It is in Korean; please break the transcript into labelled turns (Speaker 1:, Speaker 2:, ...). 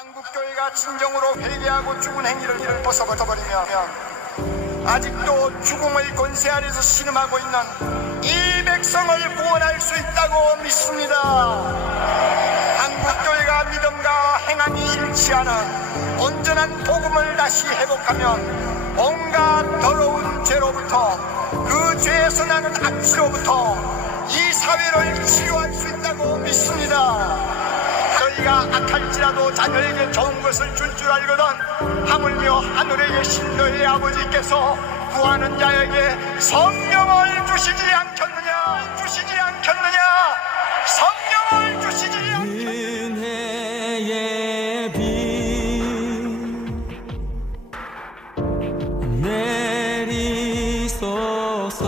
Speaker 1: 한국교회가 진정으로 회개하고 죽은 행위를 이를 벗어버리면 아직도 죽음의 권세 아래서 신음하고 있는 이 백성을 구원할 수 있다고 믿습니다. 한국교회가 믿음과 행함이 일치하는 온전한 복음을 다시 회복하면 온갖 더러운 죄로부터 그 죄에서 나는 악취로부터 이 사회를 치유할 수 있다고 믿습니다. 악할지라도 자녀에게 좋은 것을 줄줄 알거든 하물며 하늘에게 신 너희 아버지께서 구하는 자에게 성령을 주시지 않겠느냐? 주시지 않겠느냐? 성령을 주시지 않겠느냐? 은혜의 비 내리소서.